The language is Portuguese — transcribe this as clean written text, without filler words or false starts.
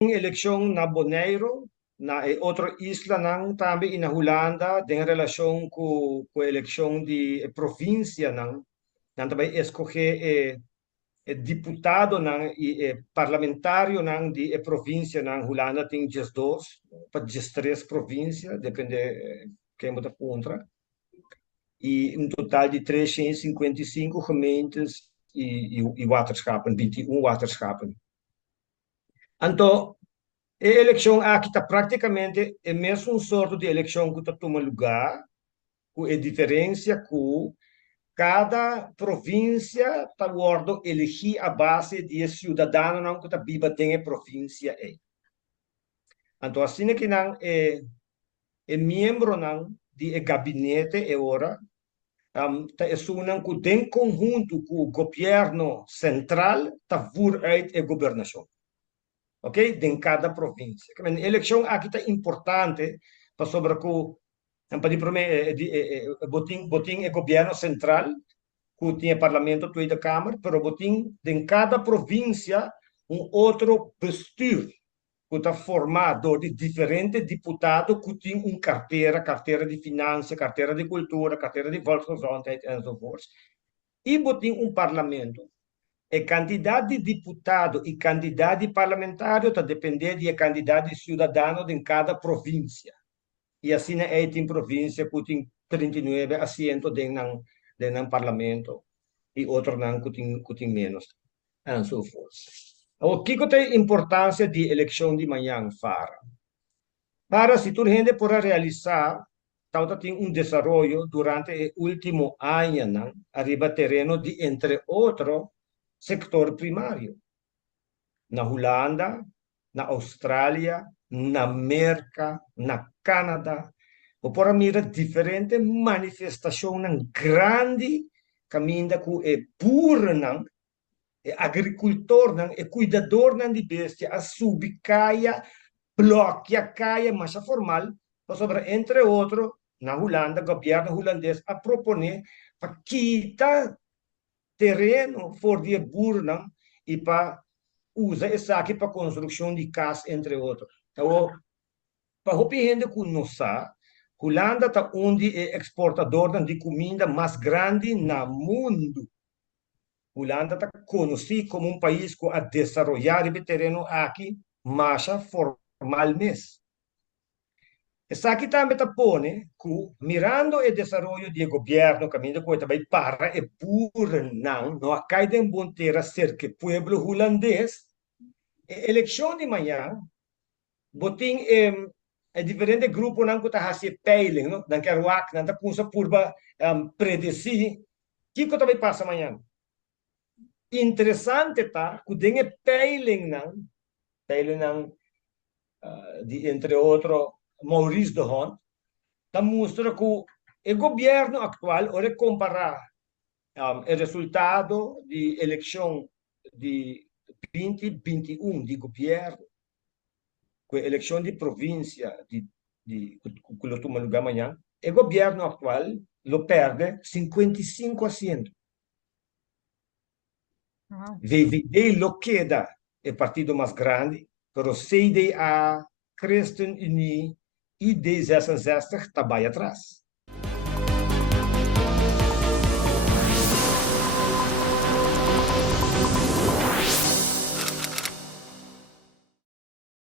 eleksyon na Bonaire, na outra isla ng também na Holanda, em relação com a eleição de província, não também escolher deputado e parlamentário de província na Holanda tem 12 para 13 províncias, depende quem vota contra, e um total de 355 gemeentes e waterschappen, 21 waterschappen. Então, a eleição aqui está praticamente é mesmo um sorto de eleição que está tomando lugar, com a diferença que cada província está guardo elegir a base de cidadão não que está viva tem a província aí. Então, assim que não é membro não de gabinete agora, está assumindo que tem conjunto com o governo central está por aí a governação. Ok? De cada província. A eleição aqui está importante para sobre para botin é governo central, que tinha parlamento, toda a Câmara, pero botin de cada província outro bestuur que está formado de diferentes deputados que tem carteira de finanças, carteira de cultura, carteira de volksgezondheid enzovoort. E botin parlamento. A quantidade de deputado e quantidade de parlamentário está dependendo da quantidade de cidadãos em cada província. E assim tem província que tem 39 assentos dentro do parlamento e outro não que tem menos. E so forth. O que tem importância de eleição de manhã para se toda gente possa realizar Tauta tem desenvolvimento durante o último ano, arriba terreno de, entre outros, sector primário. Na Holanda, na Austrália, na América, na Canadá. O por mira diferente manifestação grande caminho que é puro é agricultor é cuidador de bestia a subicaia bloqueia caia massa formal sobre entre outros na Holanda governo holandês a proponer para quitar terreno for de burro e para usar isso aqui para construção de casa entre outros. Então, para o gente que não sabe, Holanda está onde é exportador de comida mais grande no mundo. Holanda está conhecido como um país que a desenvolver o terreno aqui, mas formalmente. Essa aqui também está pondo que, mirando o desenvolvimento do governo, caminho que também para e por não há caído em bom terra cerca do povo holandês, a eleição de manhã, botin diferente grupo não que está fazendo peiling, não? Não quero que não está com essa curva predecir, o que também passa amanhã? Interessante tá, que tem peiling não, de entre outros Maurice de Hond, tá mostra que o governo atual, ora comparar o resultado de eleição de 2021 de governo com a eleição de província que toma lugar amanhã, o governo atual lo perde 55 assentos. VVD lo queda o partido mais grande, pero CDA, ChristenUnie e D66 está bem atrás.